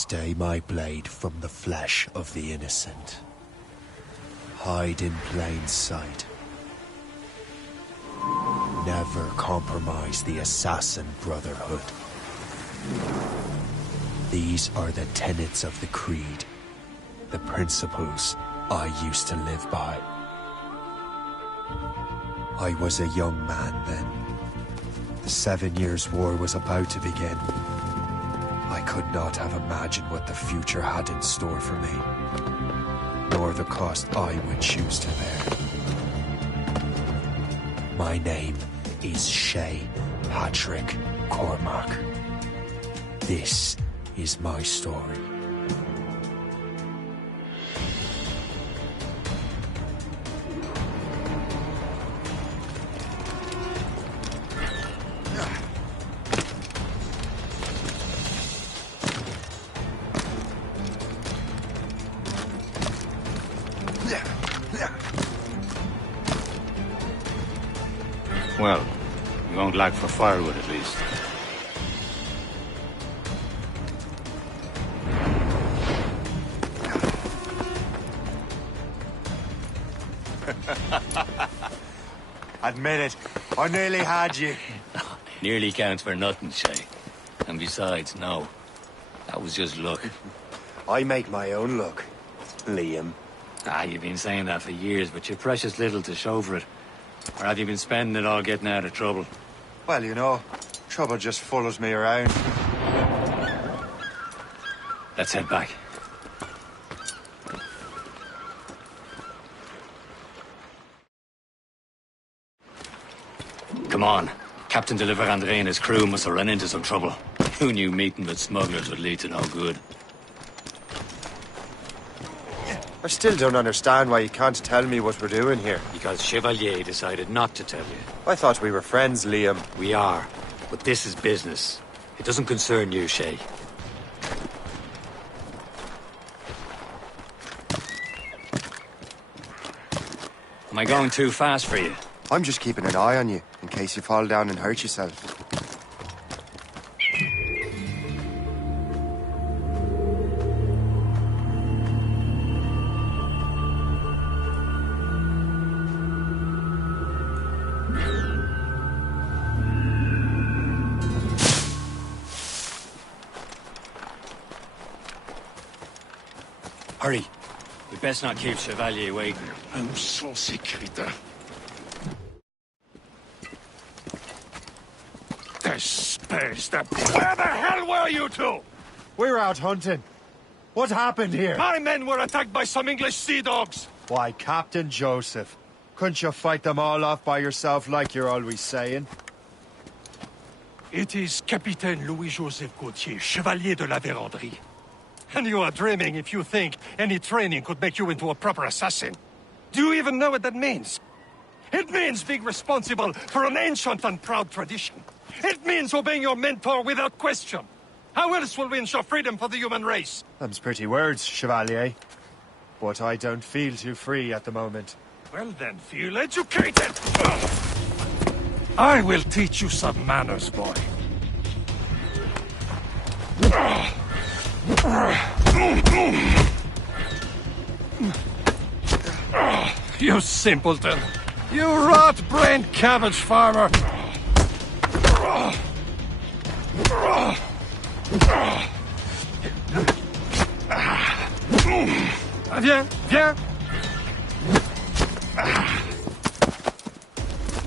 Stay my blade from the flesh of the innocent. Hide in plain sight. Never compromise the Assassin Brotherhood. These are the tenets of the Creed, the principles I used to live by. I was a young man then. The 7 Years' War was about to begin. I could not have imagined what the future had in store for me, nor the cost I would choose to bear. My name is Shay Patrick Cormac. This is my story. Well, you won't lack for firewood at least. Admit it, I nearly had you. Nearly counts for nothing, Shay. And besides, no. That was just luck. I make my own luck, Liam. You've been saying that for years, but you're precious little to show for it. Or have you been spending it all getting out of trouble? Well, you know, trouble just follows me around. Let's head back. Come on. Captain de Andre and his crew must have run into some trouble. Who knew meeting with smugglers would lead to no good? I still don't understand why you can't tell me what we're doing here. Because Chevalier decided not to tell you. I thought we were friends, Liam. We are, but this is business. It doesn't concern you, Shay. Am I going too fast for you? I'm just keeping an eye on you, in case you fall down and hurt yourself. Hurry. We best not keep Chevalier waiting. Nous sommes sécuritaires. Where the hell were you two? We're out hunting. What happened here? My men were attacked by some English sea dogs. Why, Captain Joseph. Couldn't you fight them all off by yourself like you're always saying? It is Capitaine Louis-Joseph Gauthier, Chevalier de la Vérendrye. And you are dreaming if you think any training could make you into a proper assassin. Do you even know what that means? It means being responsible for an ancient and proud tradition. It means obeying your mentor without question. How else will we ensure freedom for the human race? Them's pretty words, Chevalier. But I don't feel too free at the moment. Well then, feel educated! I will teach you some manners, boy. You simpleton! You rot-brained cabbage farmer! Viens, viens!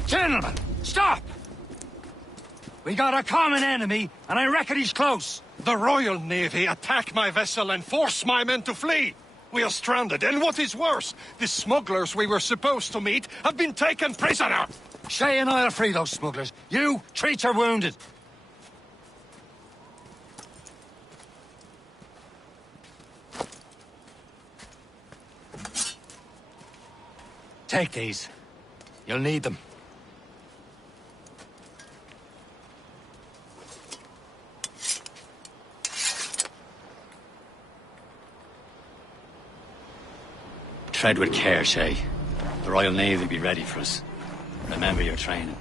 Gentlemen, stop! We got a common enemy, and I reckon he's close. The Royal Navy attack my vessel and force my men to flee. We are stranded, and what is worse, the smugglers we were supposed to meet have been taken prisoner. Shay and I'll free those smugglers. You, treat your wounded. Take these. You'll need them. Tread with care, Shay. The Royal Navy will be ready for us. Remember your training.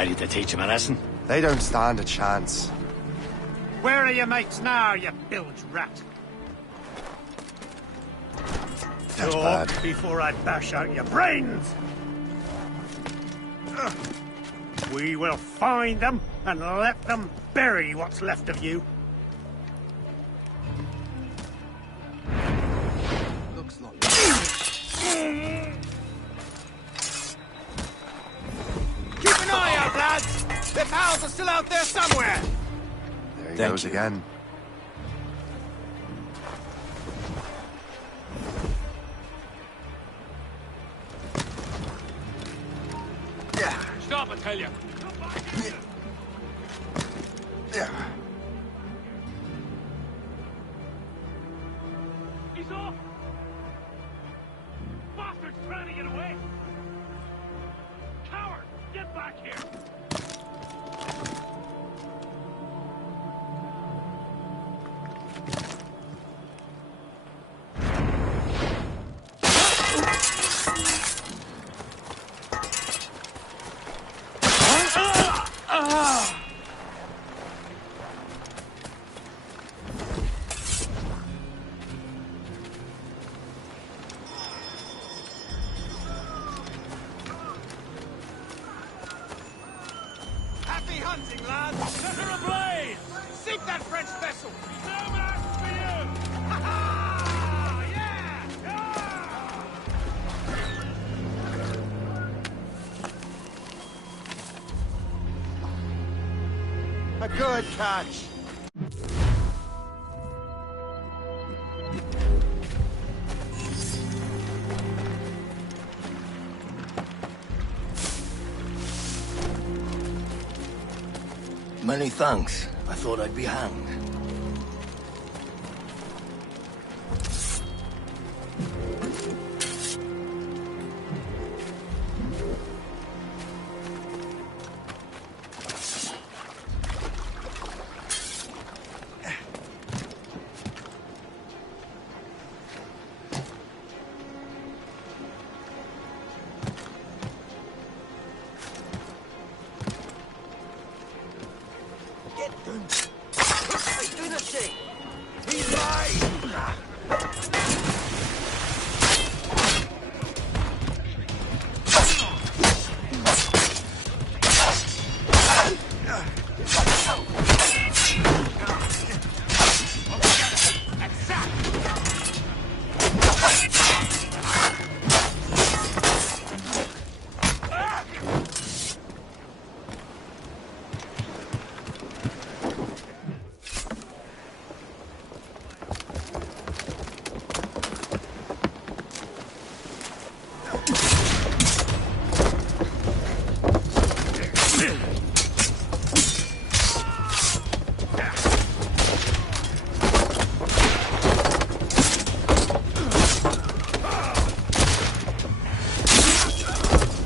Ready to teach him a lesson? They don't stand a chance. Where are your mates now, you bilge rat? That's Talk bad. before I bash out your brains! We will find them and let them bury what's left of you. Looks like... Keep an eye out, lads! Their pals are still out there somewhere! There he Thank goes you. again. Stop, I tell you! He's off! Bastard's trying to get away! Coward! Get back here! Happy hunting, lads! Set her ablaze! Sink that French vessel! No match for you! Ha ha! Yeah! A good catch. Many thanks. I thought I'd be hanged.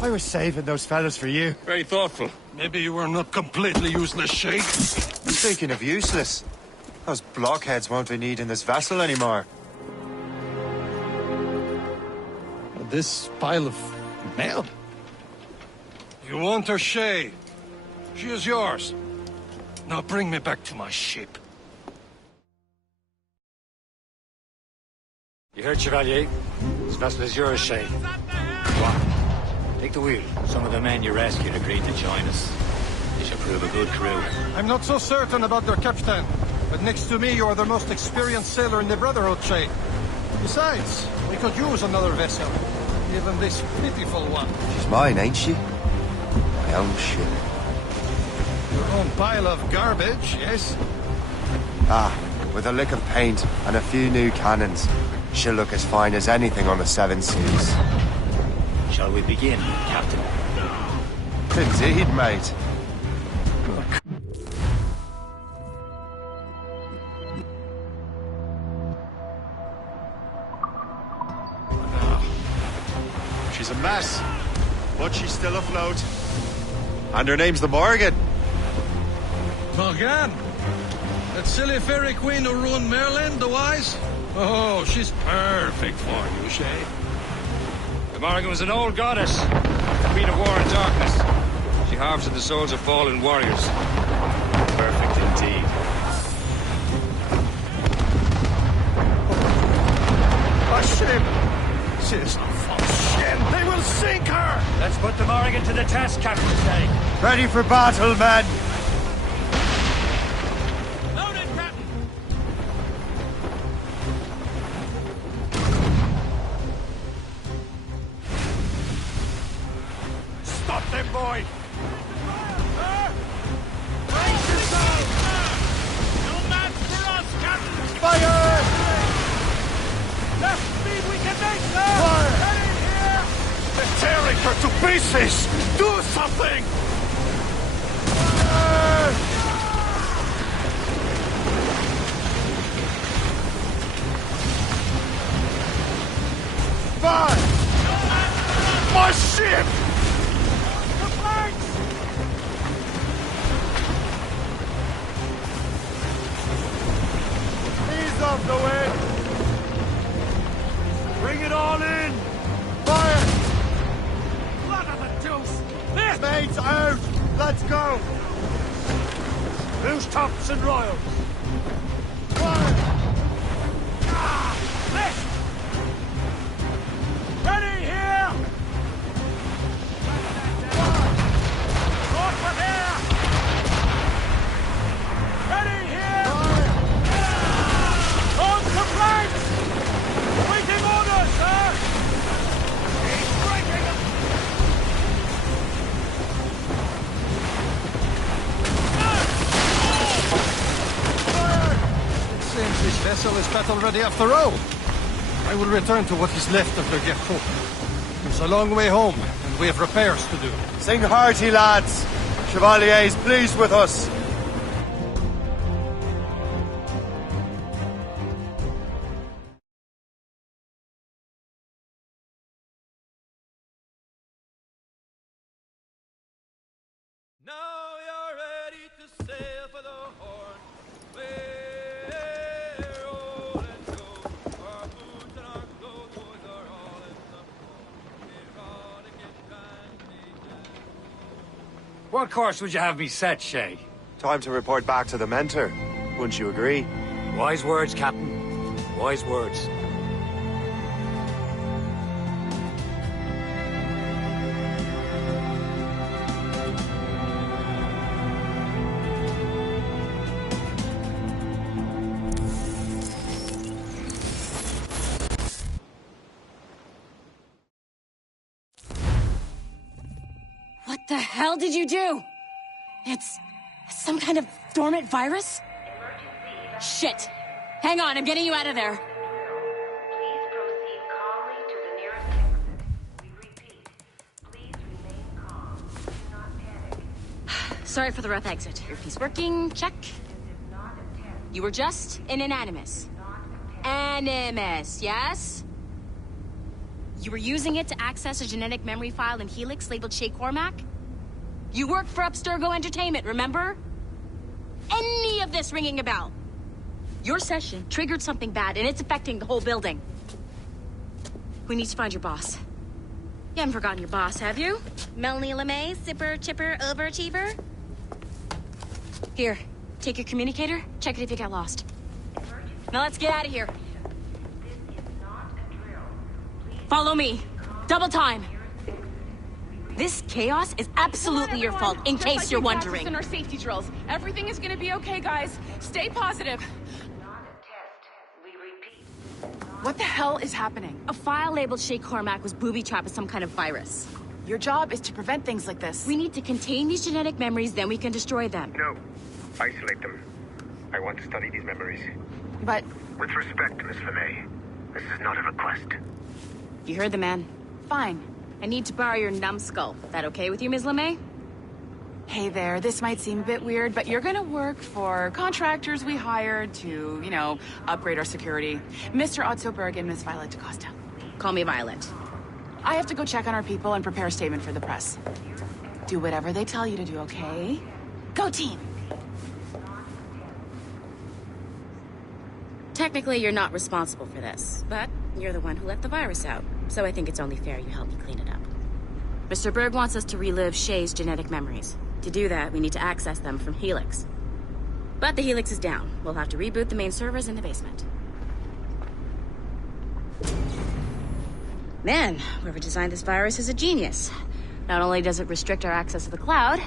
I was saving those fellas for you. Very thoughtful. Maybe you were not completely useless, Sheikh. Speaking of useless, those blockheads won't be needing this vessel anymore. This pile of mail? You want her, Shay? She is yours. Now bring me back to my ship. You heard, Chevalier? This vessel is yours, Shay. Go on. Take the wheel. Some of the men you rescued agreed to join us. They should prove a good crew. I'm not so certain about their captain, but next to me you are the most experienced sailor in the Brotherhood, Shay. Besides, we could use another vessel. Even this pitiful one. She's mine, ain't she? My own ship. Your own pile of garbage, yes? Ah, with a lick of paint and a few new cannons, she'll look as fine as anything on the Seven Seas. Shall we begin, Captain? Indeed, mate. She's a mess, but she's still afloat. And her name's the Morgan. Morgan? That silly fairy queen who ruined Merlin, the wise? Oh, she's perfect for you, Shay. The Morgan was an old goddess, the queen of war and darkness. She harvested the souls of fallen warriors. Perfect indeed. A ship! She is a false ship! They will sink her! Let's put the Morrigan to the test, Captain Shay. Ready for battle, men! Loaded, Captain! Stop them, boy! Brace yourself! No match for us, Captain! Fire! Left speed we can make, sir! Fire! Get in here! They're tearing her to pieces! Do something! Fire! My ship! The flanks! Ease off the wind! Bring it all in! Fire! Blood of the deuce! This! Mates out! Let's go! Loose tops and royals. Fire! List! Ready here! North from here! Ready here! On to flanks! Waiting orders, sir! He's breaking them! Seems this vessel is battle ready after all. I will return to what is left of the Gercho. It's a long way home, and we have repairs to do. Sing hearty, lads. Chevalier is pleased with us. Now you're ready to sail for the Horn. We're old and go. Our boots and our clothes are all in the hole. Erotic and What course would you have me set, Shay? Time to report back to the mentor. Wouldn't you agree? Wise words, Captain. Wise words. What the hell did you do? It's some kind of dormant virus? Shit! Hang on, I'm getting you out of there. Please proceed calmly to the nearest exit. We repeat, please remain calm. Do not panic. Sorry for the rough exit. Earpiece working, check. This is not a test. You were just in an animus. Animus, yes? You were using it to access a genetic memory file in Helix labeled Shay Cormac? You worked for Abstergo Entertainment, remember? Any of this ringing a bell? Your session triggered something bad, and it's affecting the whole building. We need to find your boss. You haven't forgotten your boss, have you? Melanie LeMay, zipper, chipper, overachiever? Here, take your communicator, check it if you got lost. Now let's get out of here. This is not a drill. Please Follow me. Double time. This chaos is absolutely your fault, in case you're wondering. In our safety drills. Everything is gonna be okay, guys. Stay positive. not a test. We repeat. What the hell is happening? A file labeled Shay Cormac was booby-trapped with some kind of virus. Your job is to prevent things like this. We need to contain these genetic memories, then we can destroy them. No. Isolate them. I want to study these memories. But With respect, Miss LeMay, this is not a request. You heard the man. fine. I need to borrow your numbskull. That okay with you, Ms. LeMay? Hey there, this might seem a bit weird, but you're gonna work for contractors we hired to, you know, upgrade our security. Mr. Ottoberg and Miss Violet DaCosta. Call me Violet. I have to go check on our people and prepare a statement for the press. Do whatever they tell you to do, okay? Go team! Technically, you're not responsible for this, but you're the one who let the virus out. So I think it's only fair you help me clean it up. Mr. Berg wants us to relive Shay's genetic memories. To do that, we need to access them from Helix. But the Helix is down. We'll have to reboot the main servers in the basement. Man, whoever designed this virus is a genius. Not only does it restrict our access to the cloud,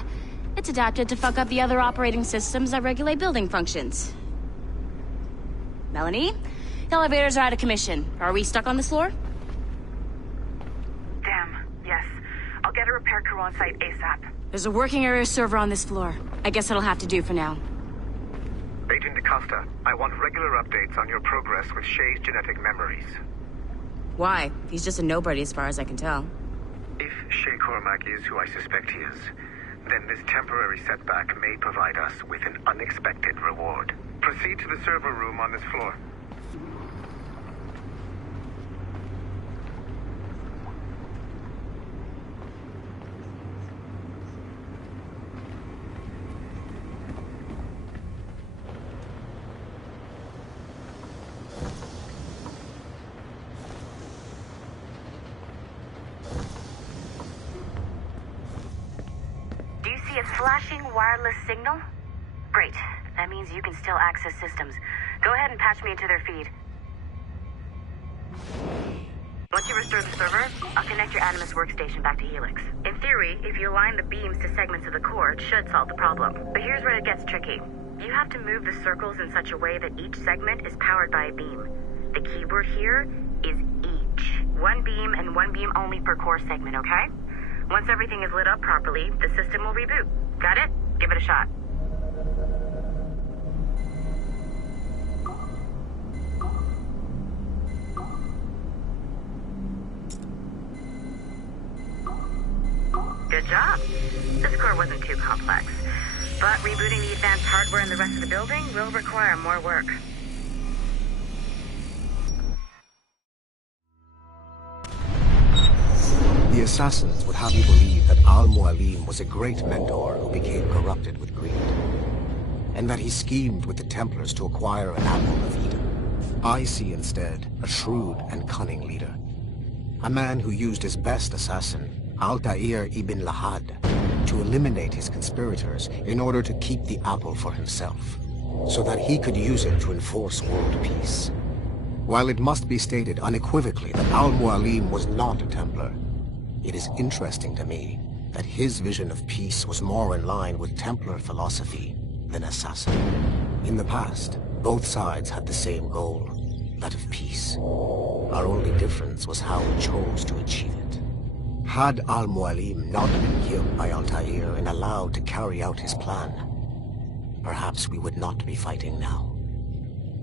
it's adapted to fuck up the other operating systems that regulate building functions. Melanie? The elevators are out of commission. Are we stuck on this floor? Damn, yes. I'll get a repair crew on site ASAP. There's a working area server on this floor. I guess it'll have to do for now. Agent DaCosta, I want regular updates on your progress with Shay's genetic memories. Why? He's just a nobody as far as I can tell. If Shay Cormac is who I suspect he is, then this temporary setback may provide us with an unexpected reward. Proceed to the server room on this floor. A flashing wireless signal? Great. That means you can still access systems. Go ahead and patch me into their feed. Once you restore the server, I'll connect your Animus workstation back to Helix. In theory, if you align the beams to segments of the core, it should solve the problem. But here's where it gets tricky. You have to move the circles in such a way that each segment is powered by a beam. The keyword here is each. One beam and one beam only per core segment, okay? Once everything is lit up properly, the system will reboot. Got it? Give it a shot. Good job. This core wasn't too complex, but rebooting the advanced hardware in the rest of the building will require more work. The assassins would have you believe that Al-Mualim was a great mentor who became corrupted with greed, and that he schemed with the Templars to acquire an apple of Eden. I see instead a shrewd and cunning leader, a man who used his best assassin, Altair ibn Lahad, to eliminate his conspirators in order to keep the apple for himself, so that he could use it to enforce world peace. While it must be stated unequivocally that Al-Mualim was not a Templar, it is interesting to me that his vision of peace was more in line with Templar philosophy than assassin. In the past, both sides had the same goal, that of peace. Our only difference was how we chose to achieve it. Had Al-Mualim not been killed by Altair and allowed to carry out his plan, perhaps we would not be fighting now.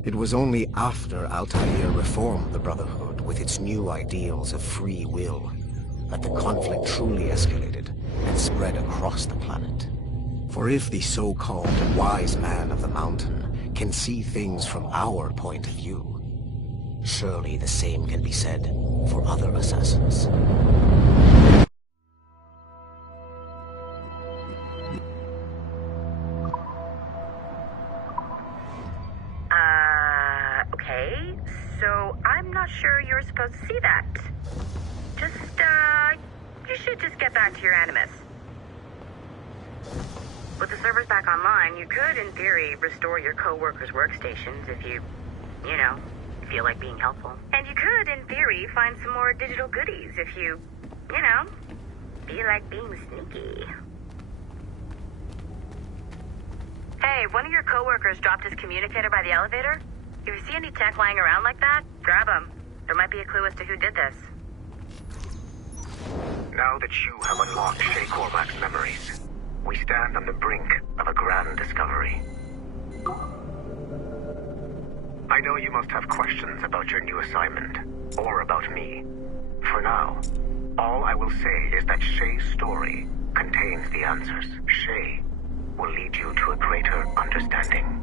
It was only after Altair reformed the Brotherhood with its new ideals of free will that the conflict truly escalated and spread across the planet. For if the so-called wise man of the mountain can see things from our point of view, surely the same can be said for other assassins. Okay, so I'm not sure you're supposed to see that. You should just get back to your Animus. With the servers back online, you could, in theory, restore your co-workers' workstations if you feel like being helpful. And you could, in theory, find some more digital goodies if you feel like being sneaky. Hey, one of your co-workers dropped his communicator by the elevator. If you see any tech lying around like that, grab them. There might be a clue as to who did this. Now that you have unlocked Shay Cormac's memories, we stand on the brink of a grand discovery. I know you must have questions about your new assignment, or about me. For now, all I will say is that Shay's story contains the answers. Shay will lead you to a greater understanding.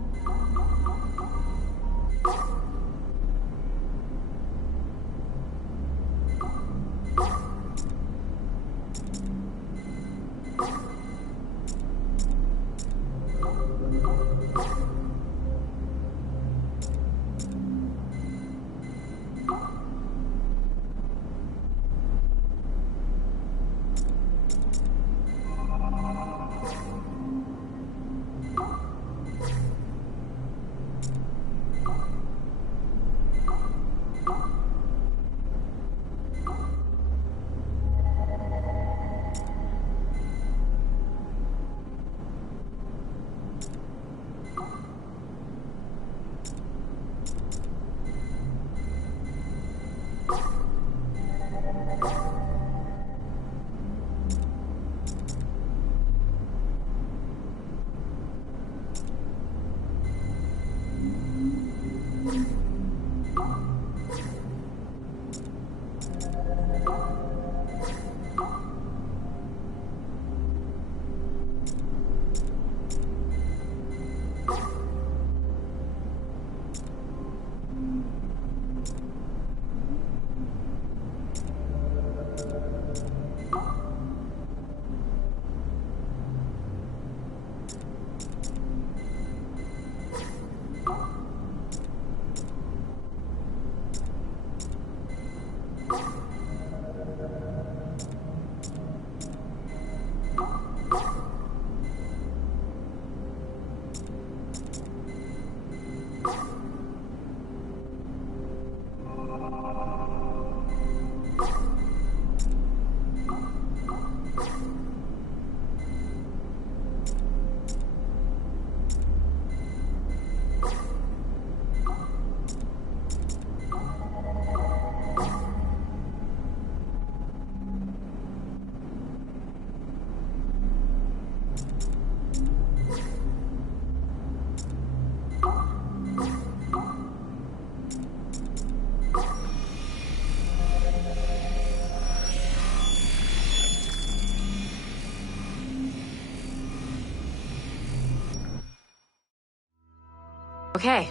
Okay,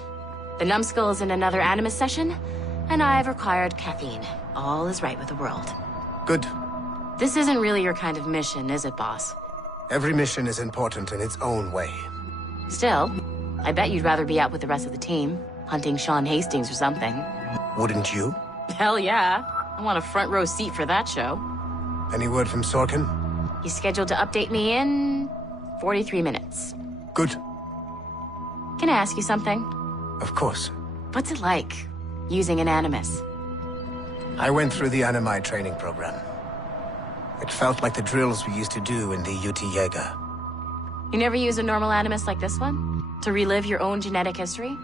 the numbskull is in another Animus session, and I've required caffeine. All is right with the world. Good. This isn't really your kind of mission, is it, boss? Every mission is important in its own way. Still, I bet you'd rather be out with the rest of the team, hunting Sean Hastings or something. Wouldn't you? Hell yeah. I want a front row seat for that show. Any word from Sorkin? He's scheduled to update me in 43 minutes. Good. Can I ask you something? Of course. What's it like, using an Animus? I went through the Animi training program. It felt like the drills we used to do in the UT Jaeger. You never use a normal Animus like this one? To relive your own genetic history?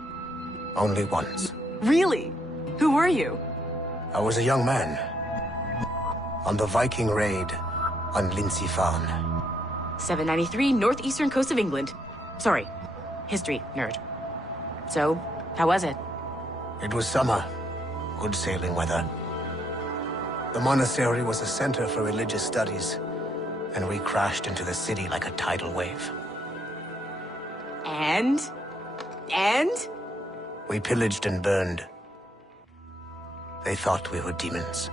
Only once. Really? Who were you? I was a young man. On the Viking raid on Lindsey Farn. 793, northeastern coast of England. Sorry, history nerd. So, how was it? It was summer. Good sailing weather. The monastery was a center for religious studies, and we crashed into the city like a tidal wave. And? We pillaged and burned. They thought we were demons.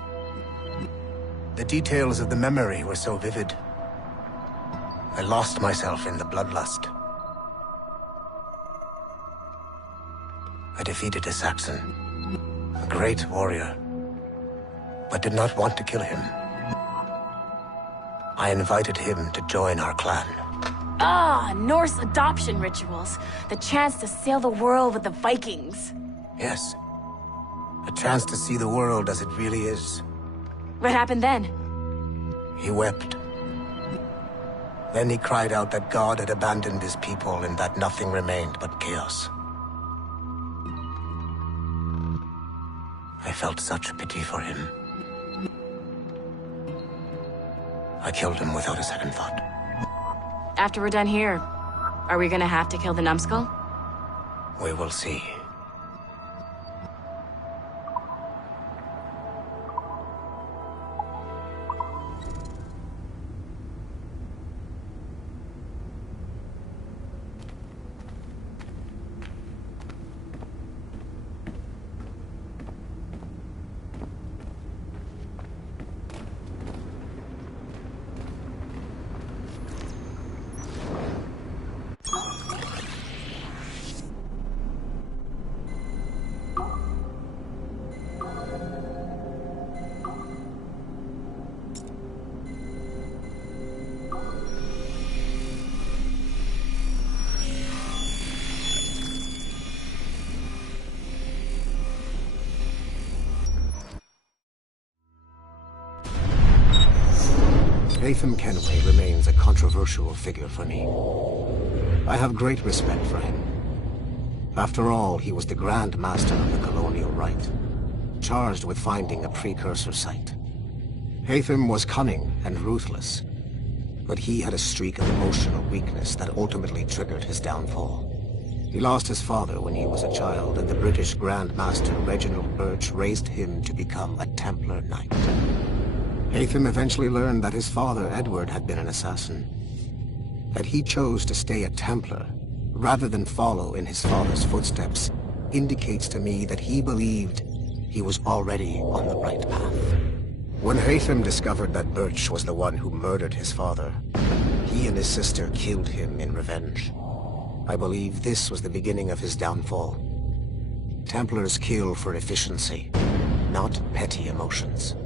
The details of the memory were so vivid. I lost myself in the bloodlust. I defeated a Saxon, a great warrior, but did not want to kill him. I invited him to join our clan. Ah, Norse adoption rituals. The chance to sail the world with the Vikings. Yes. A chance to see the world as it really is. What happened then? He wept. Then he cried out that God had abandoned his people and that nothing remained but chaos. I felt such pity for him. I killed him without a second thought. After we're done here, are we gonna have to kill the numbskull? We will see. Latham Kenway remains a controversial figure for me. I have great respect for him. After all, he was the Grand Master of the Colonial Rite, charged with finding a precursor site. Hatham was cunning and ruthless, but he had a streak of emotional weakness that ultimately triggered his downfall. He lost his father when he was a child, and the British Grand Master Reginald Birch raised him to become a Templar Knight. Hatham eventually learned that his father, Edward, had been an assassin. That he chose to stay a Templar, rather than follow in his father's footsteps, indicates to me that he believed he was already on the right path. When Hatham discovered that Birch was the one who murdered his father, he and his sister killed him in revenge. I believe this was the beginning of his downfall. Templars kill for efficiency, not petty emotions.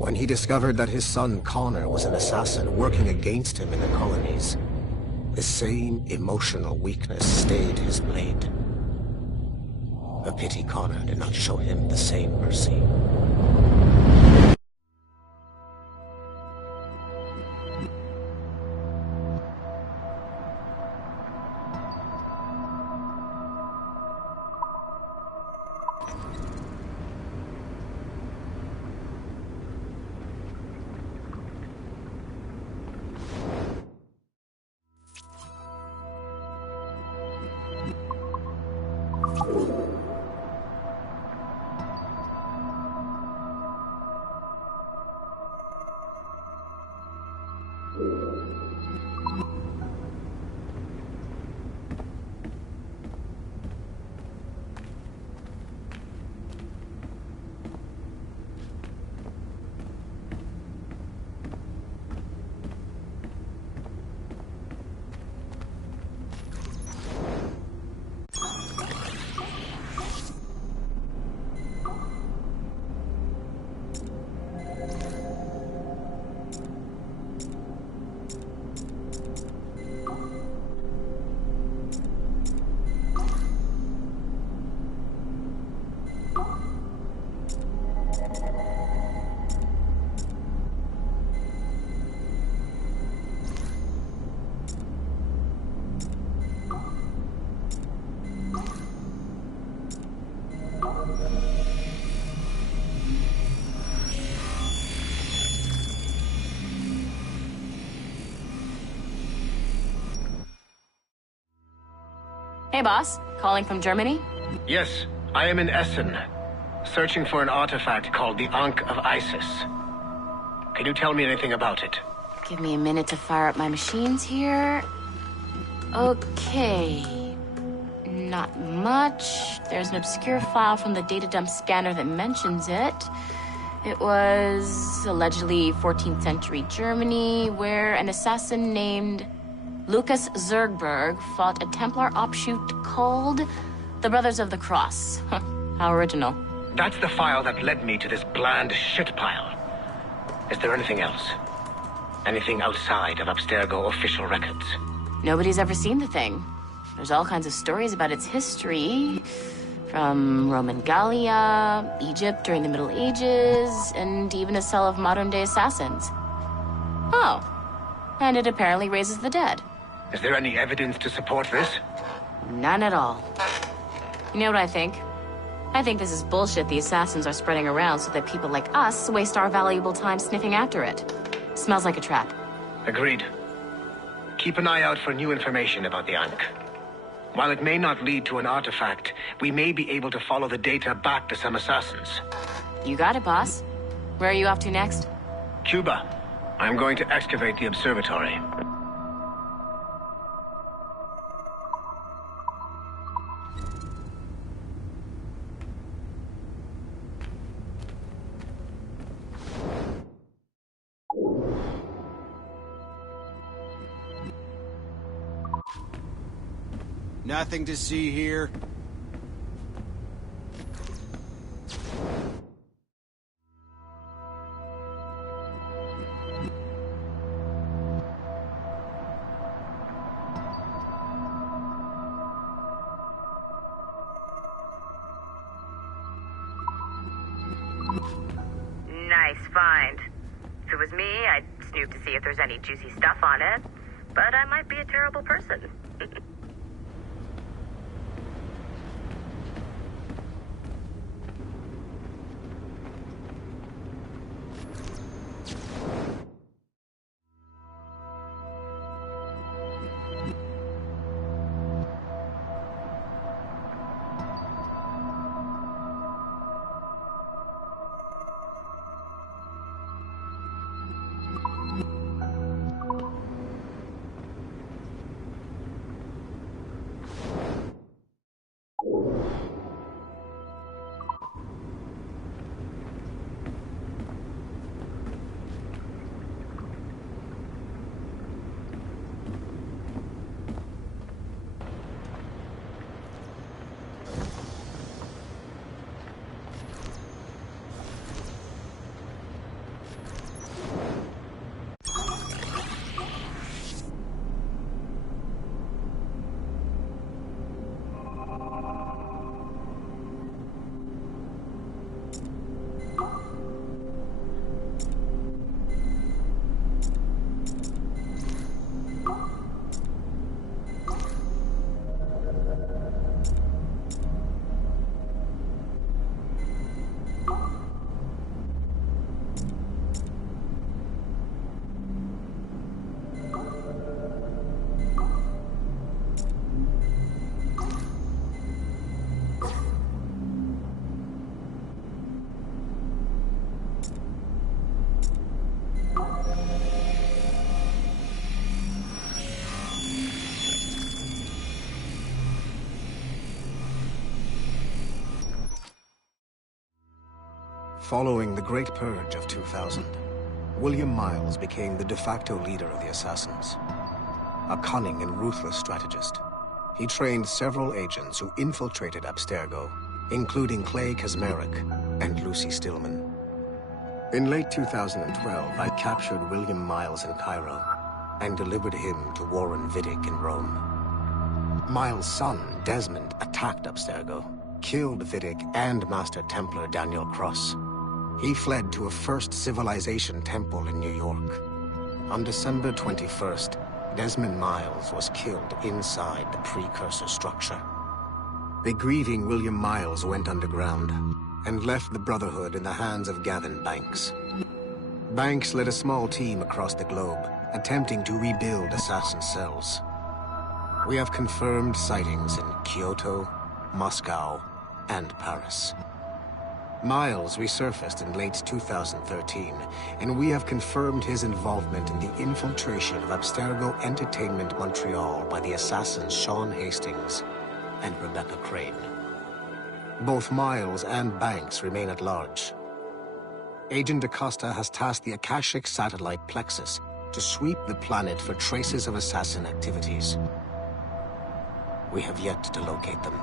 When he discovered that his son Connor was an assassin working against him in the colonies, the same emotional weakness stayed his blade. A pity Connor did not show him the same mercy. Hey, boss. Calling from Germany? Yes, I am in Essen, searching for an artifact called the Ankh of Isis. Can you tell me anything about it? Give me a minute to fire up my machines here. Okay. Not much. There's an obscure file from the data dump scanner that mentions it. It was allegedly 14th century Germany, where an assassin named Lucas Zergberg fought a Templar offshoot called the Brothers of the Cross. How original. That's the file that led me to this bland shit pile. Is there anything else? Anything outside of Abstergo official records? Nobody's ever seen the thing. There's all kinds of stories about its history. From Roman Gallia, Egypt during the Middle Ages, and even a cell of modern-day assassins. Oh. And it apparently raises the dead. Is there any evidence to support this? None at all. You know what I think? I think this is bullshit the assassins are spreading around so that people like us waste our valuable time sniffing after it. Smells like a trap. Agreed. Keep an eye out for new information about the Ankh. While it may not lead to an artifact, we may be able to follow the data back to some assassins. You got it, boss. Where are you off to next? Cuba. I'm going to excavate the observatory. Nothing to see here. Nice find. If it was me, I'd snoop to see if there's any juicy stuff on it. But I might be a terrible person. Following the Great Purge of 2000, William Miles became the de facto leader of the Assassins. A cunning and ruthless strategist, he trained several agents who infiltrated Abstergo, including Clay Kazmarek and Lucy Stillman. In late 2012, I captured William Miles in Cairo and delivered him to Warren Vidic in Rome. Miles' son, Desmond, attacked Abstergo, killed Vidic and Master Templar Daniel Cross. He fled to a First Civilization temple in New York. On December 21st, Desmond Miles was killed inside the precursor structure. The grieving William Miles went underground and left the Brotherhood in the hands of Gavin Banks. Banks led a small team across the globe, attempting to rebuild assassin cells. We have confirmed sightings in Kyoto, Moscow, and Paris. Miles resurfaced in late 2013, and we have confirmed his involvement in the infiltration of Abstergo Entertainment Montreal by the assassins Sean Hastings and Rebecca Crane. Both Miles and Banks remain at large. Agent Acosta has tasked the Akashic satellite Plexus to sweep the planet for traces of assassin activities. We have yet to locate them.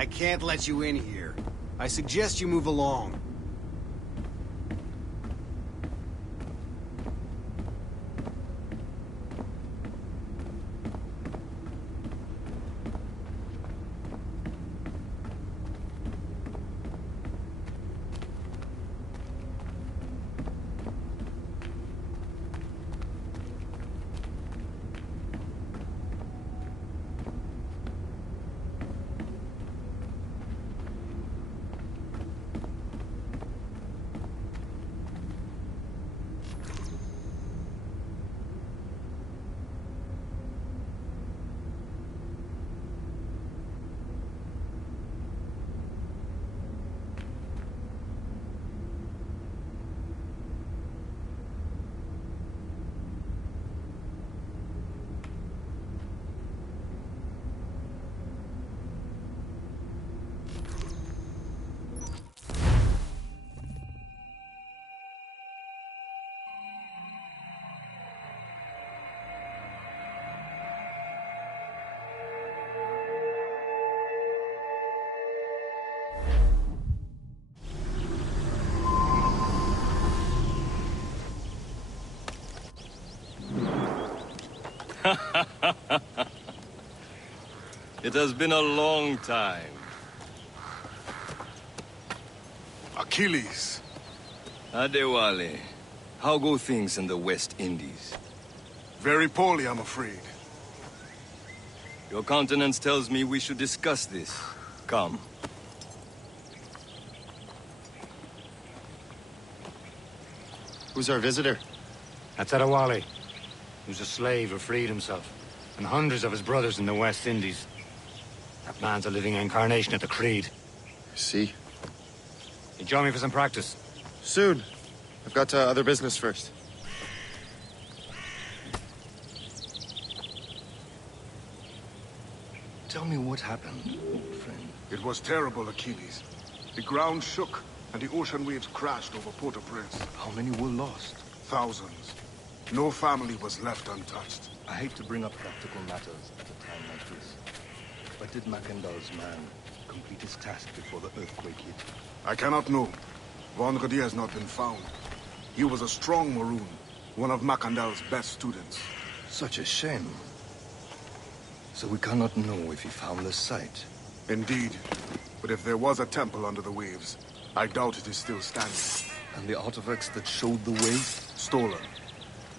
I can't let you in here. I suggest you move along. It has been a long time. Achilles. Adewale, how go things in the West Indies? Very poorly, I'm afraid. Your countenance tells me we should discuss this. Come. Who's our visitor? That's Adewale, who's a slave who freed himself, and hundreds of his brothers in the West Indies. That man's a living incarnation of the Creed. See? You join me for some practice? Soon. I've got other business first. Tell me what happened, old friend. It was terrible, Achilles. The ground shook, and the ocean waves crashed over Port-au-Prince. How many were lost? Thousands. No family was left untouched. I hate to bring up practical matters at a time like this. But did Macandal's man complete his task before the earthquake hit? I cannot know. Vendredi has not been found. He was a strong Maroon, one of Macandal's best students. Such a shame. So we cannot know if he found the site. Indeed. But if there was a temple under the waves, I doubt it is still standing. And the artifacts that showed the way? Stolen.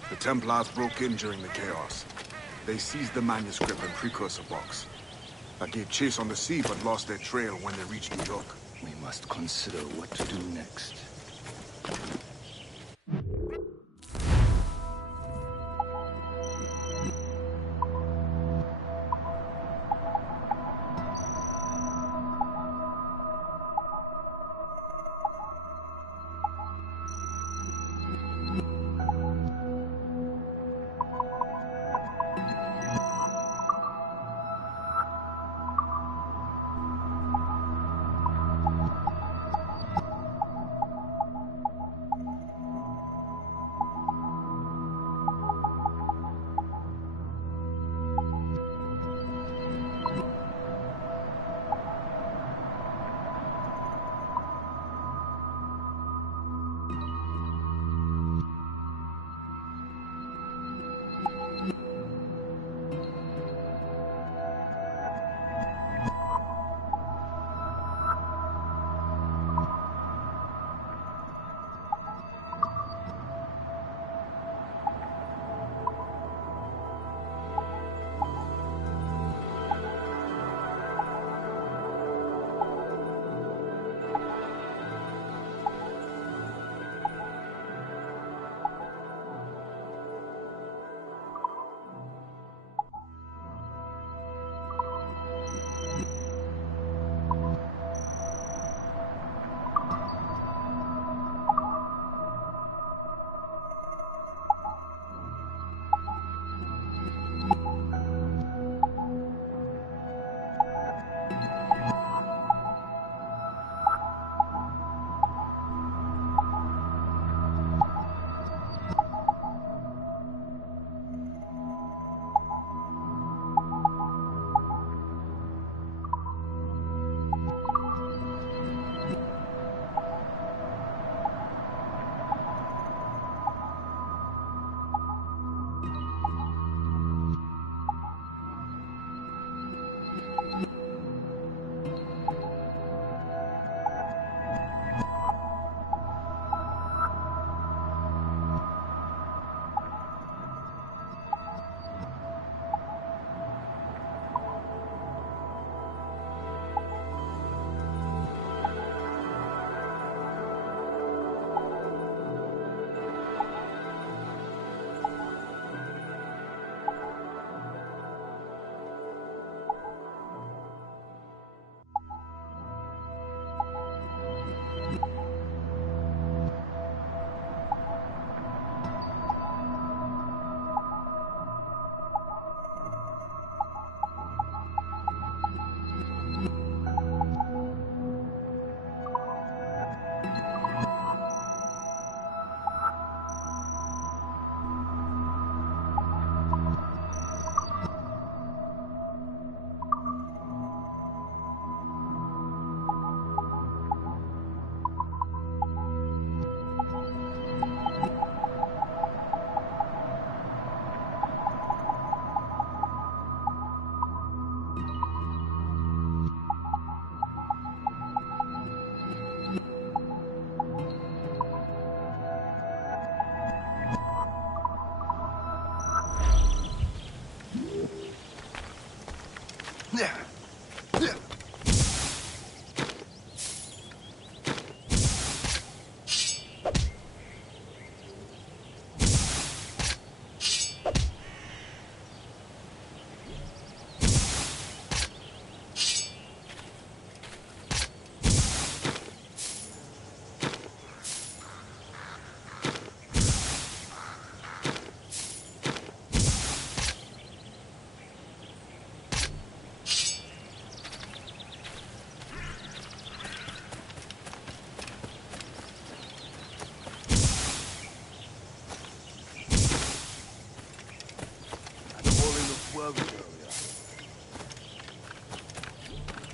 The Templars broke in during the chaos. They seized the manuscript and precursor box. I gave chase on the sea but lost their trail when they reached New York. We must consider what to do next.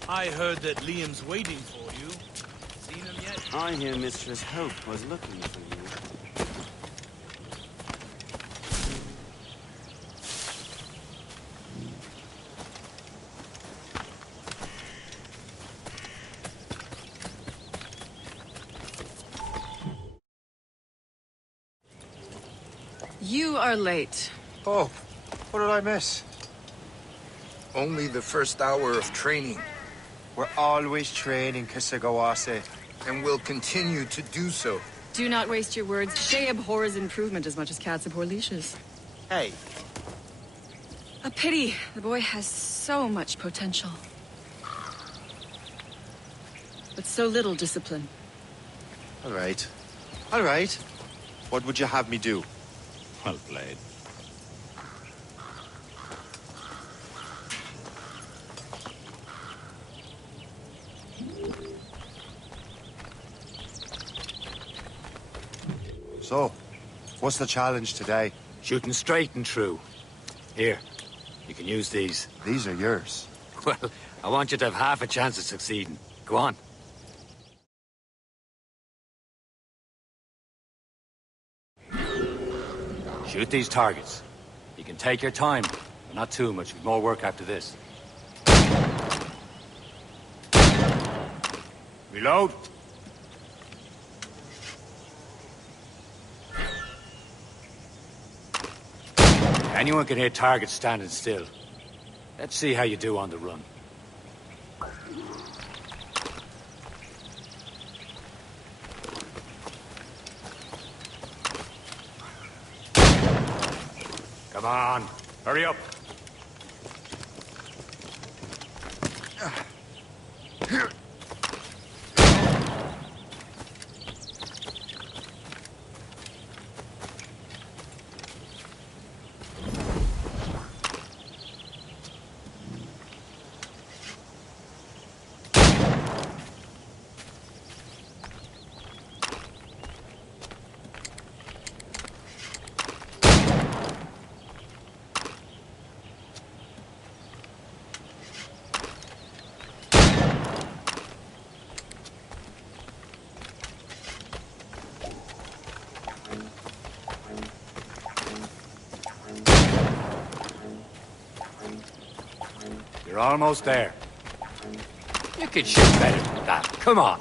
I heard that Liam's waiting for you. Seen him yet? I hear Mistress Hope was looking for you. You are late. Oh, what did I miss? Only the first hour of training. We're always training, Kisagawase. And will continue to do so. Do not waste your words. Shay abhors improvement as much as cats abhor leashes. Hey. A pity. The boy has so much potential. But so little discipline. All right. All right. What would you have me do? Well played. So, what's the challenge today? Shooting straight and true. Here, you can use these. These are yours. Well, I want you to have half a chance of succeeding. Go on. Shoot these targets. You can take your time, but not too much. We've more work after this. Reload. Anyone can hit targets standing still. Let's see how you do on the run. Come on, hurry up. You're almost there. You can shoot better than that. Come on.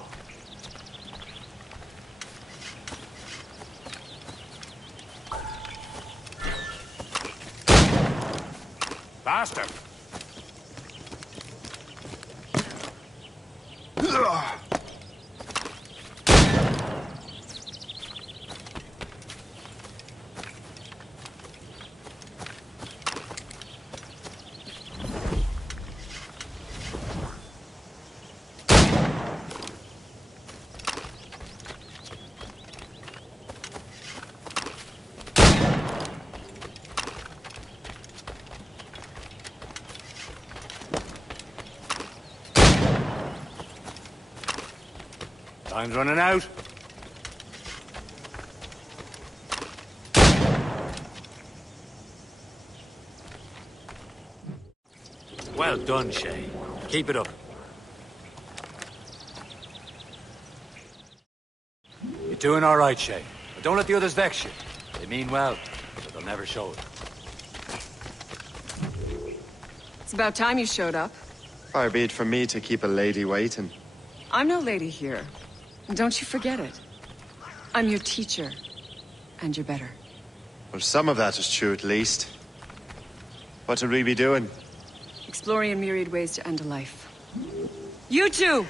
Faster. Time's running out. Well done, Shay. Keep it up. You're doing all right, Shay. But don't let the others vex you. They mean well, but they'll never show it. It's about time you showed up. Far be it from me to keep a lady waiting. I'm no lady here. And don't you forget it. I'm your teacher. And you're better. Well, some of that is true at least. What will we be doing? Exploring a myriad ways to end a life. You two!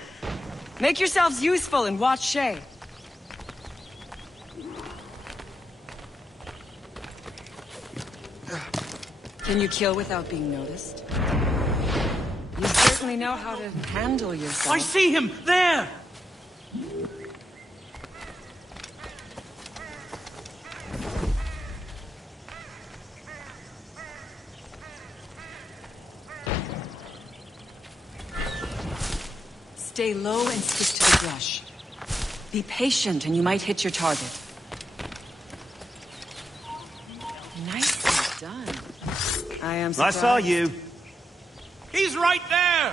Make yourselves useful and watch Shay. Can you kill without being noticed? You certainly know how to handle yourself. I see him! There! Stay low and stick to the brush. Be patient and you might hit your target. Nicely done. I am I surprised. saw you. He's right there!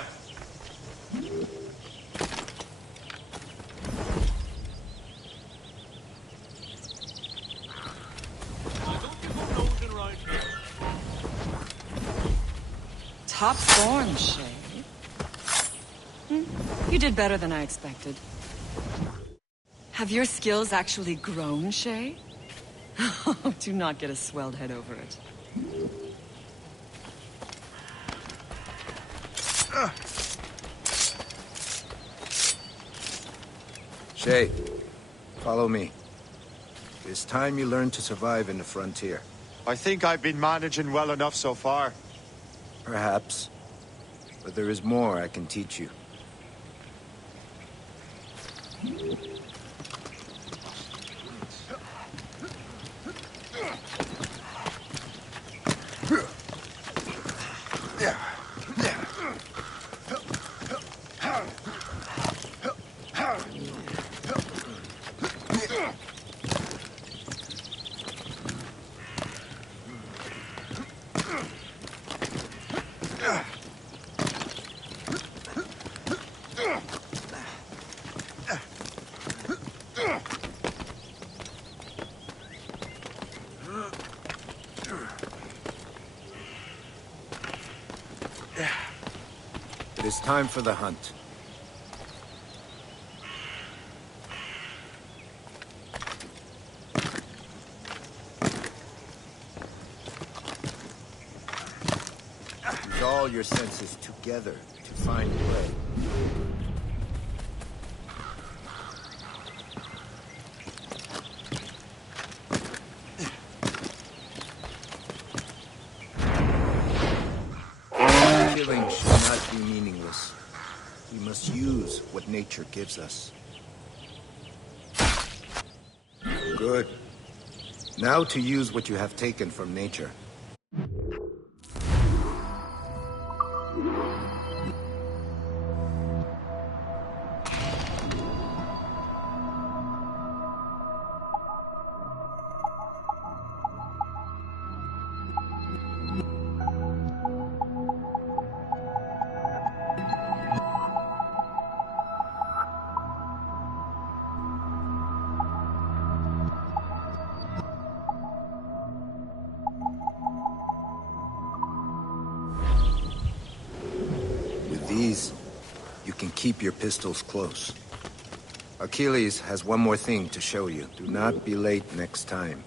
Top form, Shay. You did better than I expected. Have your skills actually grown, Shay? Do not get a swelled head over it. Shay, follow me. It's time you learn to survive in the frontier. I think I've been managing well enough so far. Perhaps. But there is more I can teach you. It is time for the hunt. Use all your senses together to find prey. Killing should not be meaningless. We must use what nature gives us. Good. Now to use what you have taken from nature. These, you can keep your pistols close. Achilles has one more thing to show you. Do not be late next time.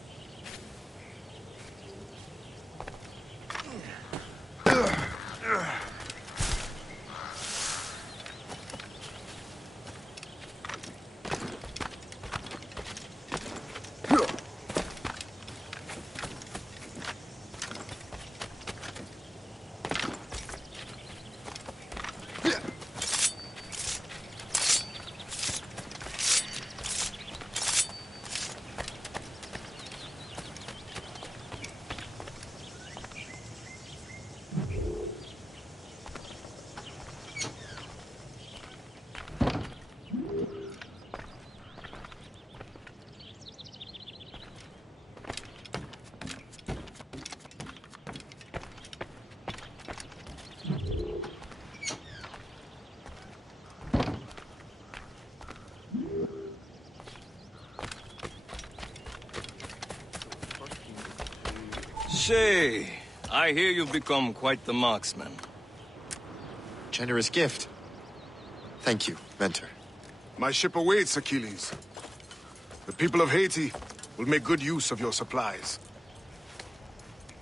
Shay, I hear you've become quite the marksman. Generous gift. Thank you, Mentor. My ship awaits, Achilles. The people of Haiti will make good use of your supplies.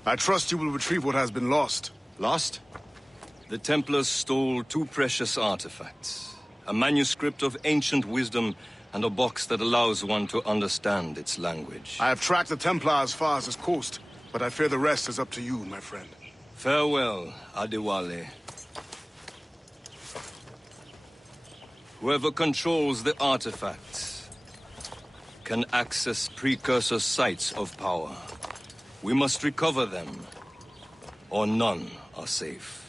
I trust you will retrieve what has been lost. Lost? The Templars stole 2 precious artifacts. A manuscript of ancient wisdom and a box that allows one to understand its language. I have tracked the Templar as far as this coast, but I fear the rest is up to you, my friend. Farewell, Adewale. Whoever controls the artifacts can access precursor sites of power. We must recover them, or none are safe.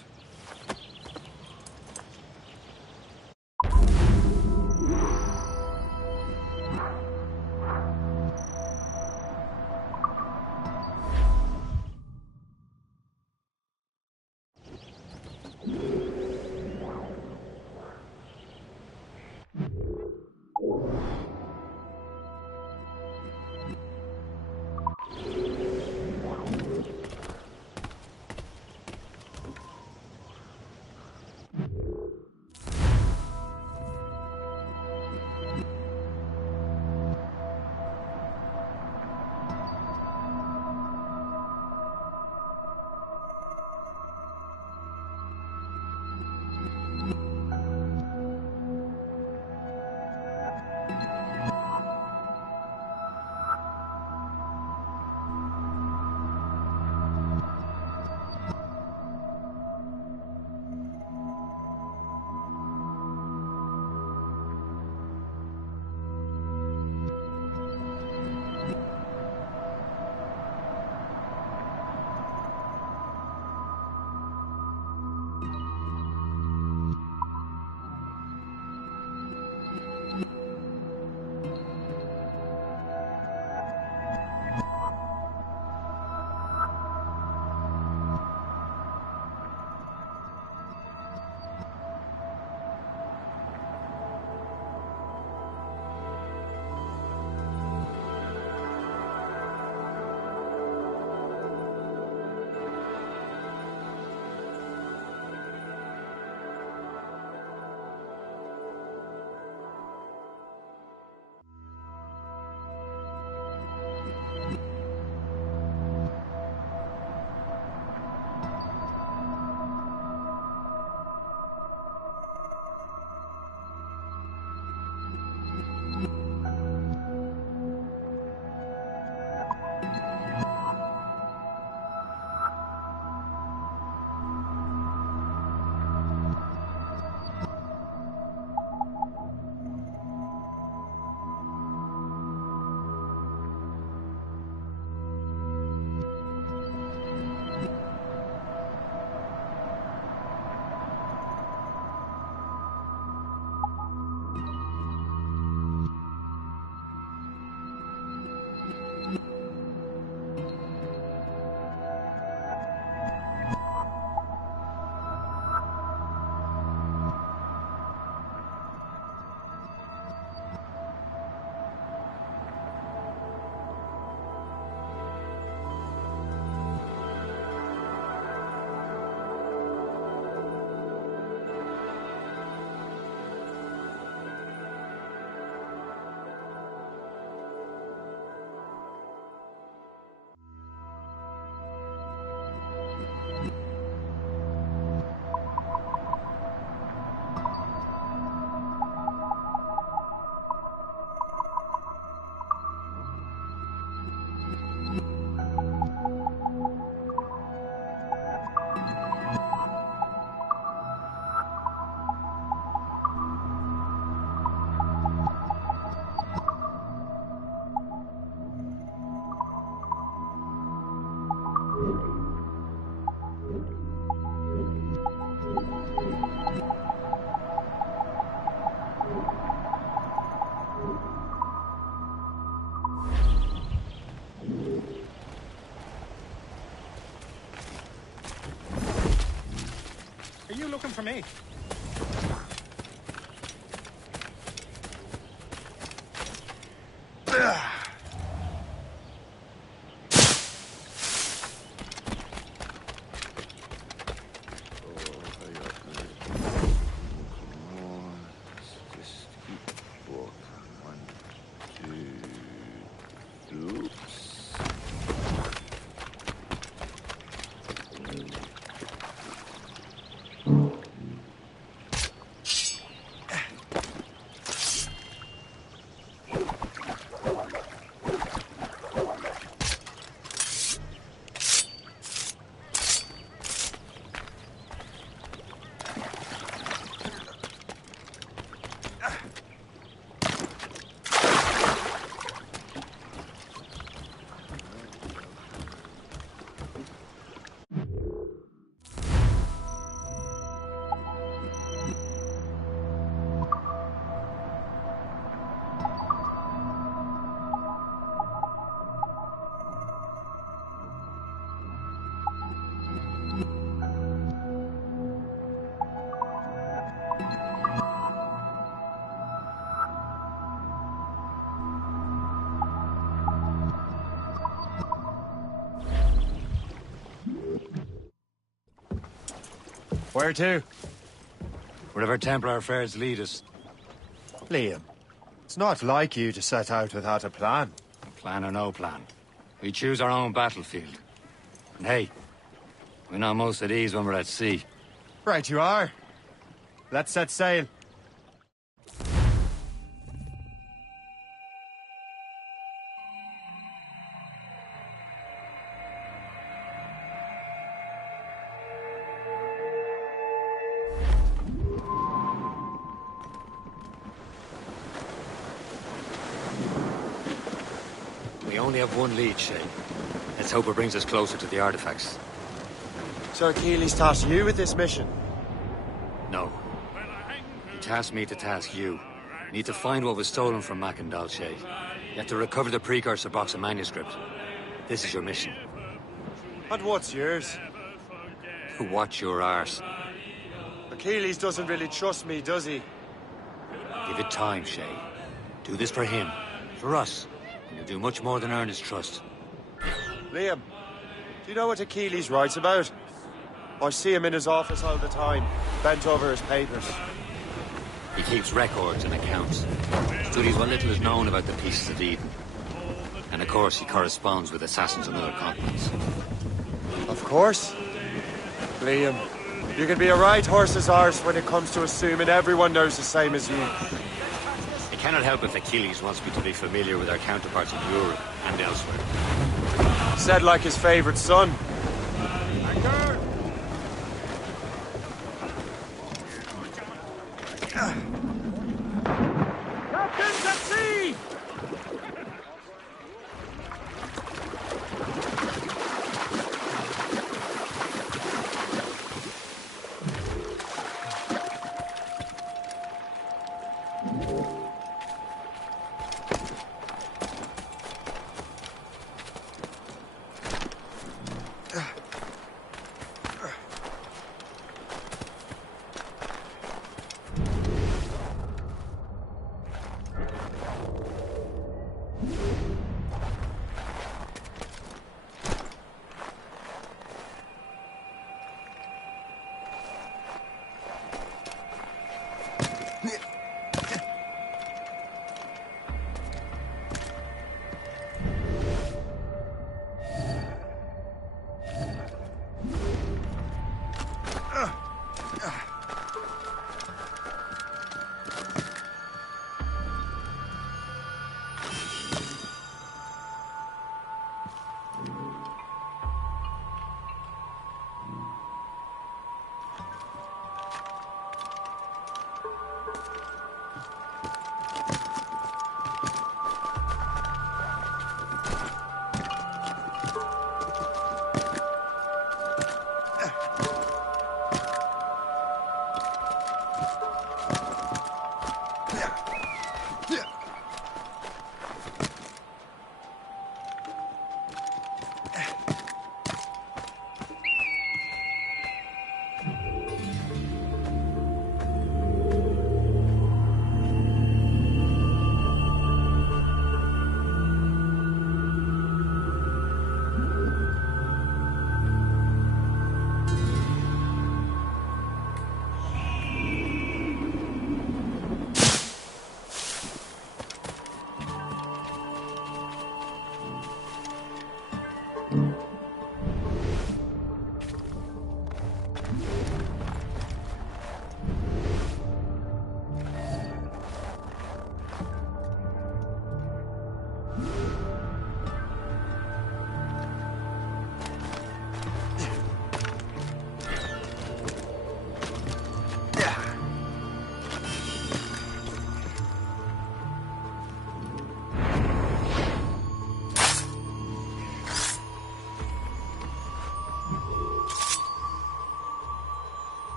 looking for me? Where to? Wherever Templar affairs lead us. Liam, it's not like you to set out without a plan. Plan or no plan. We choose our own battlefield. And hey, we're not most at ease when we're at sea. Right you are. Let's set sail. We only have one lead, Shay. Let's hope it brings us closer to the artifacts. So Achilles tasked you with this mission? No. He tasked me to task you. You need to find what was stolen from Mac and Shay. You have to recover the precursor box of manuscript. This is your mission. And what's yours? Watch your arse. Achilles doesn't really trust me, does he? Give it time, Shay. Do this for him. For us. And you'll do much more than earn his trust. Liam, do you know what Achilles writes about? I see him in his office all the time, bent over his papers. He keeps records and accounts. Studies what little is known about the pieces of Eden. And of course, he corresponds with assassins on other continents. Of course. Liam, you can be a right horse's arse when it comes to assuming everyone knows the same as you. I cannot help if Achilles wants me to be familiar with our counterparts in Europe and elsewhere. Said like his favorite son. Captain's at sea!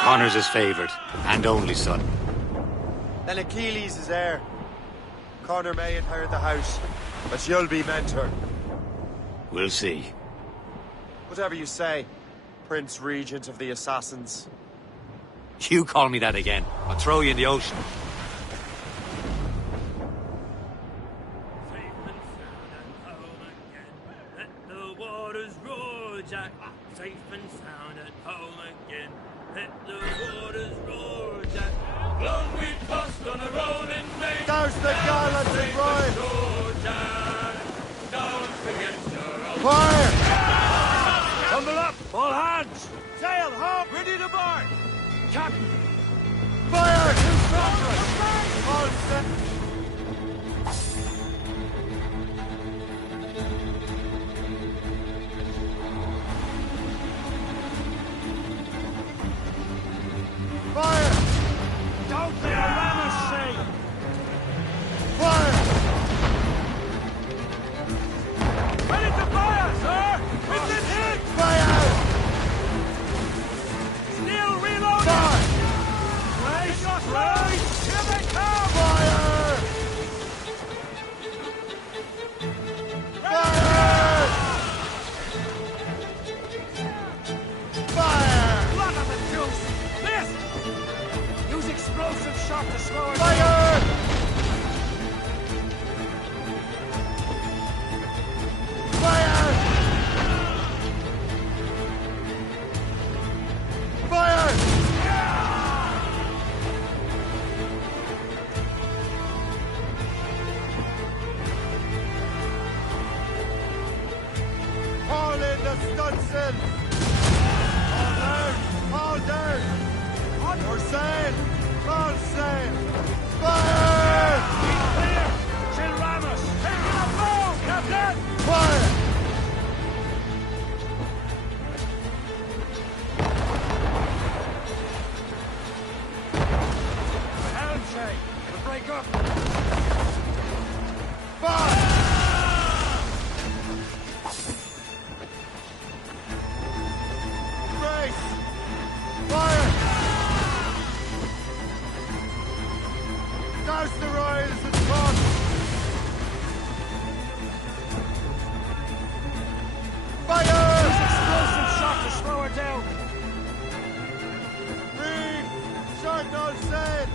Connor's his favourite, and only son. Then Achilles is heir. Connor may inherit the house, but you'll be mentor. We'll see. Whatever you say, Prince Regent of the Assassins. You call me that again, I'll throw you in the ocean. Safe and sound at home again. Let the waters roar, Jack. Long we tossed on a rolling main. Douse the gallants and ride. Don't forget your own. Fire! Tumble up, all hands. Sail, home, ready to board. Captain. Fire! Two strongers. All set. Fire! Don't let a rammer say! Fire! Ready to fire, sir! Within hit! Fire! Still reloading! Fire! Brace! Brace! Here they come! Fire! Fire! Fire! Blood of the juice! This! Use explosive shot to slow it Fire! Fire! Fire! All in the stunsail! All down! All down! On your sail! All sail! Fire! He's clear! Chill Ramos! Taking a blow, Captain! Fire! Helm shake! It'll break up! Fire! Brace! Fire! Douse the royals and cross! Fire! Use explosive shot to slow her down! Reed! Short all sail!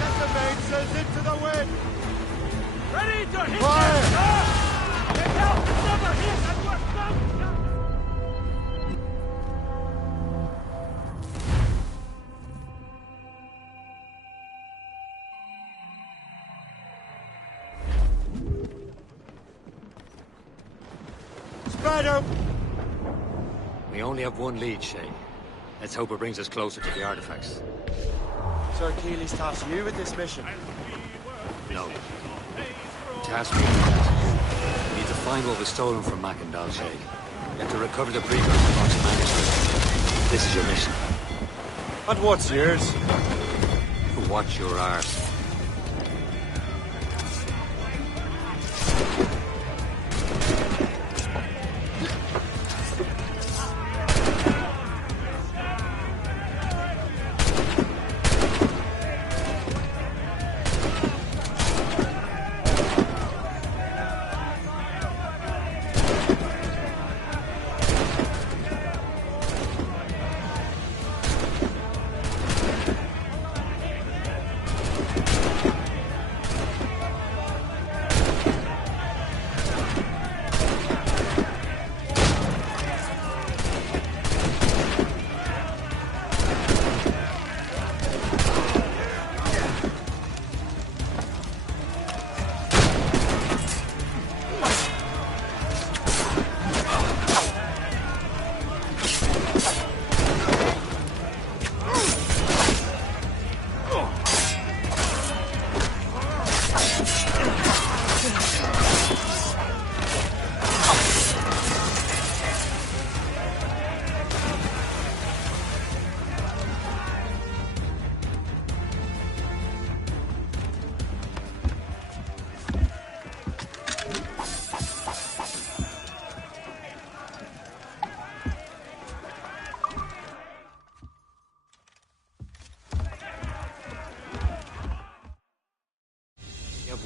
Get the mainsails into the wind! Ready to hit Fire! them, sir! Get out another hit and we're done! Spread out! We only have one lead, Shay. Let's hope it brings us closer to the artifacts. So Achilles tasked you with this mission? No. Task me. We need to find what was stolen from Mac and Dalshay. You have to recover the precursor box of manuscript. This is your mission. And what's yours? Watch your arse.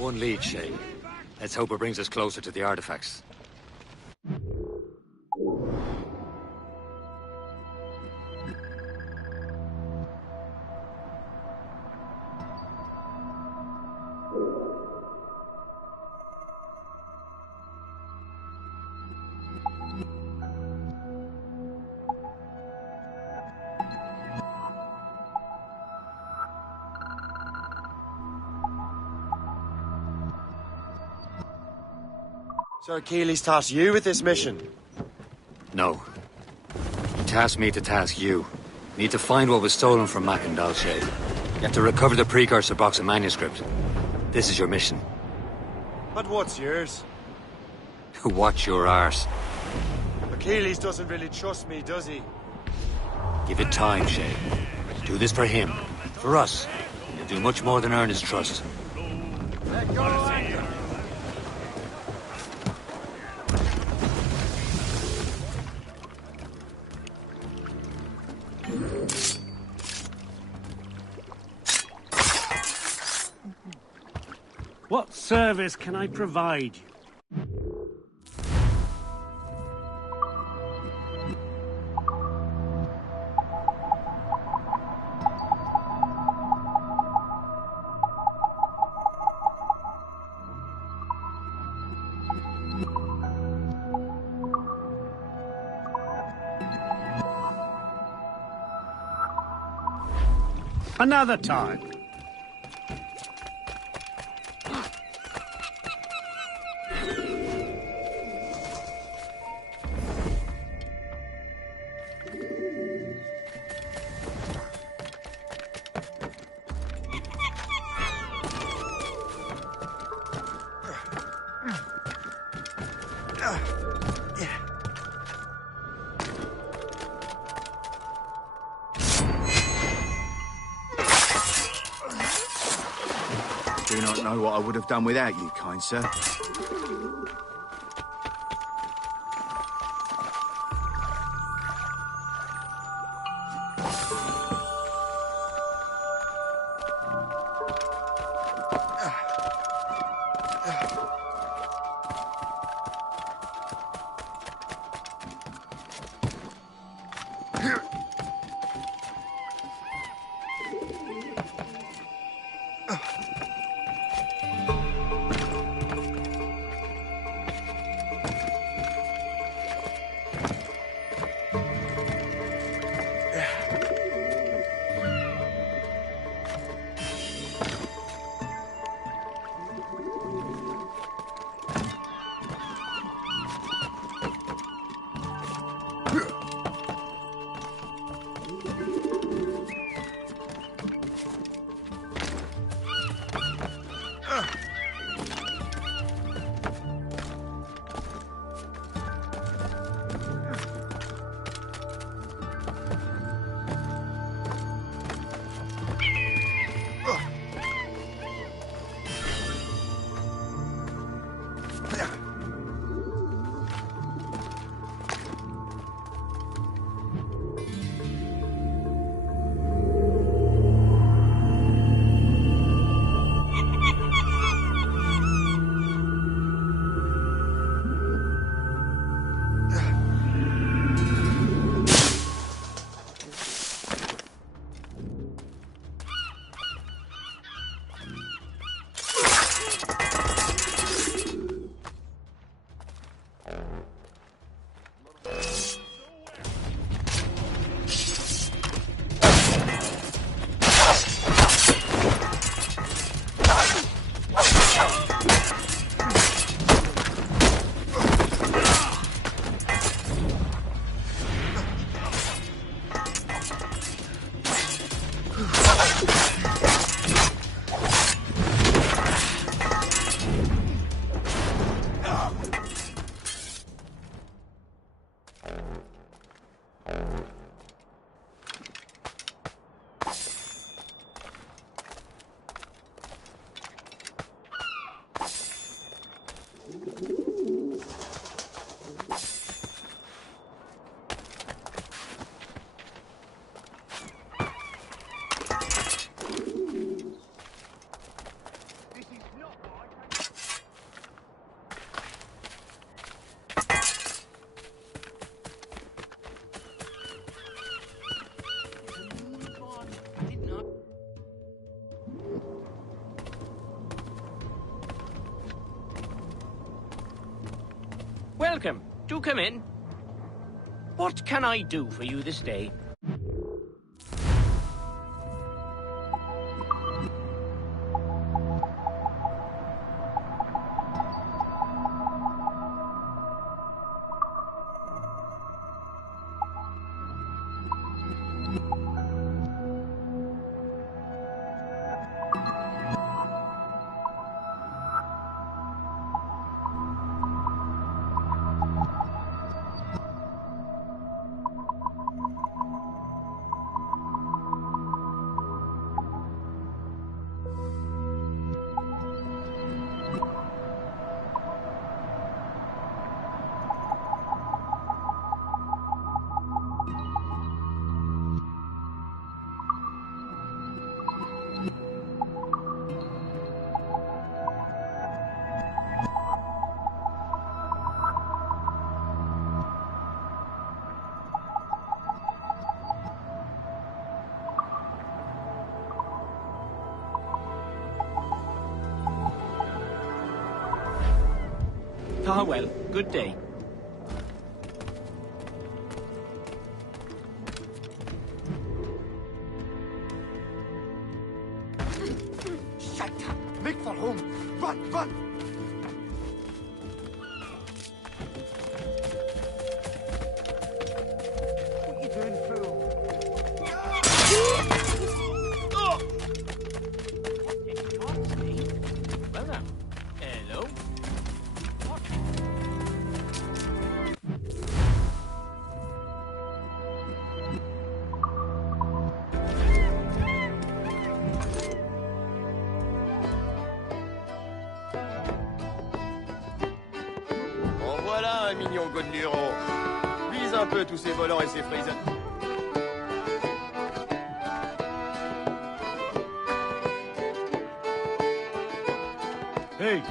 one lead, Shay. Let's hope it brings us closer to the artifacts. So Achilles tasked you with this mission? No. He tasked me to task you. Need to find what was stolen from Mac and Dalshay. You have to recover the precursor box of manuscript. This is your mission. And what's yours? Watch your arse. Achilles doesn't really trust me, does he? Give it time, Shay. Do this for him. For us. You'll do much more than earn his trust. Let go, What service can I provide you? Another time. Do not know what I would have done without you, kind sir. Welcome. Do come in. What can I do for you this day? Ah, well, good day. Shut up! Make for home! Run, run! What are you doing, fool? Well now, hello. En voilà un mignon Godnuro. Vise un peu tous ces volants et ces friseurs. Hey!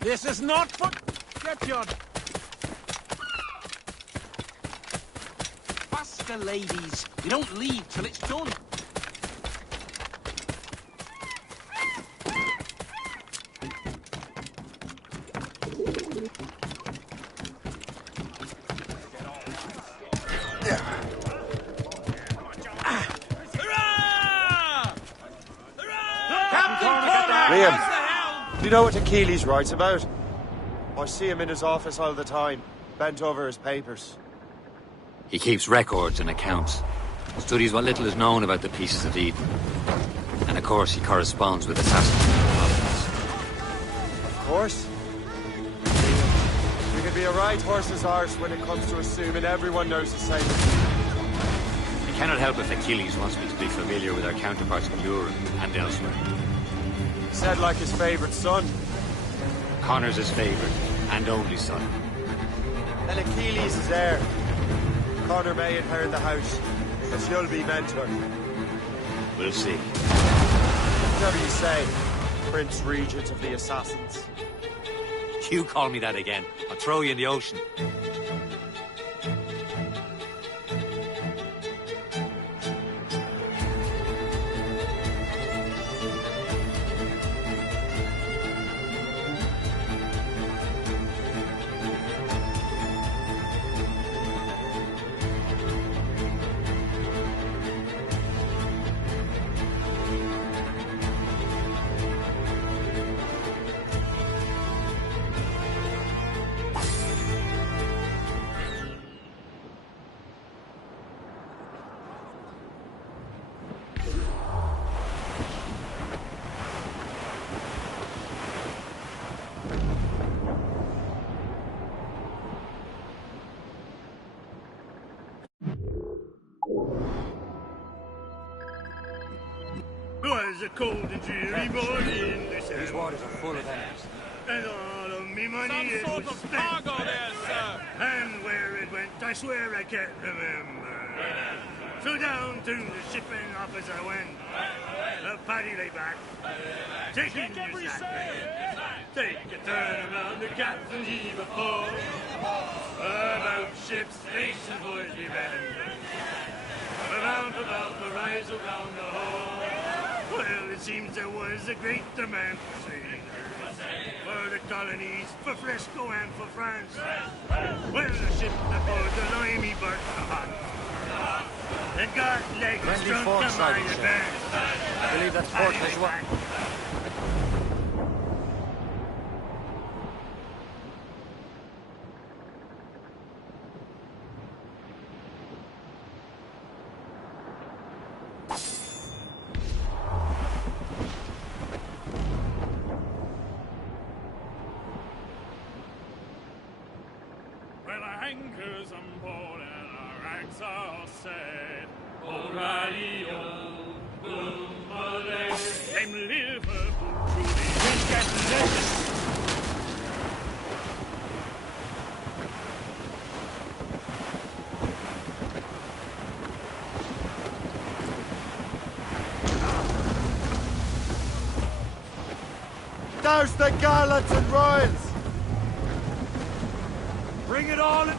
This is not for... Get your... Faster, ladies. You don't leave till it's done. Liam, do you know what Achilles writes about? I see him in his office all the time, bent over his papers. He keeps records and accounts. Studies what little is known about the pieces of Eden. And of course, he corresponds with assassins in the province. Of course. We can be a right horse's arse when it comes to assuming everyone knows the same. I cannot help if Achilles wants me to be familiar with our counterparts in Europe and elsewhere. Said like his favorite son. Connor's his favorite and only son. And Achilles is heir. Connor may inherit the house, but you'll be mentor. We'll see. Whatever you say, Prince Regent of the Assassins. You call me that again, I'll throw you in the ocean. was a cold and dreary morning. These waters are full of enemies. And all of me money it Some sort was of spent. cargo there, sir. And where it went, I swear I can't remember. So down to the shipping office I went. The party lay back, taking his sack. Take a turn around the captain heave a pole. About ships, stations, boys be bend. Around about the rise around the hole. Well, it seems there was a great demand for sailors. For the colonies, for Frisco and for France. Well, the ship that bore the limey bark the hot. And got legs Friendly drunk fort to my sighted, sir. advance. I believe that's Fort Joshua. Well, our anchors on board and our ranks are set. O'Reilly, old Boomerang. I'm Liverpool, truly. We've got legends. Douse the gallants and royals! Bring it all in.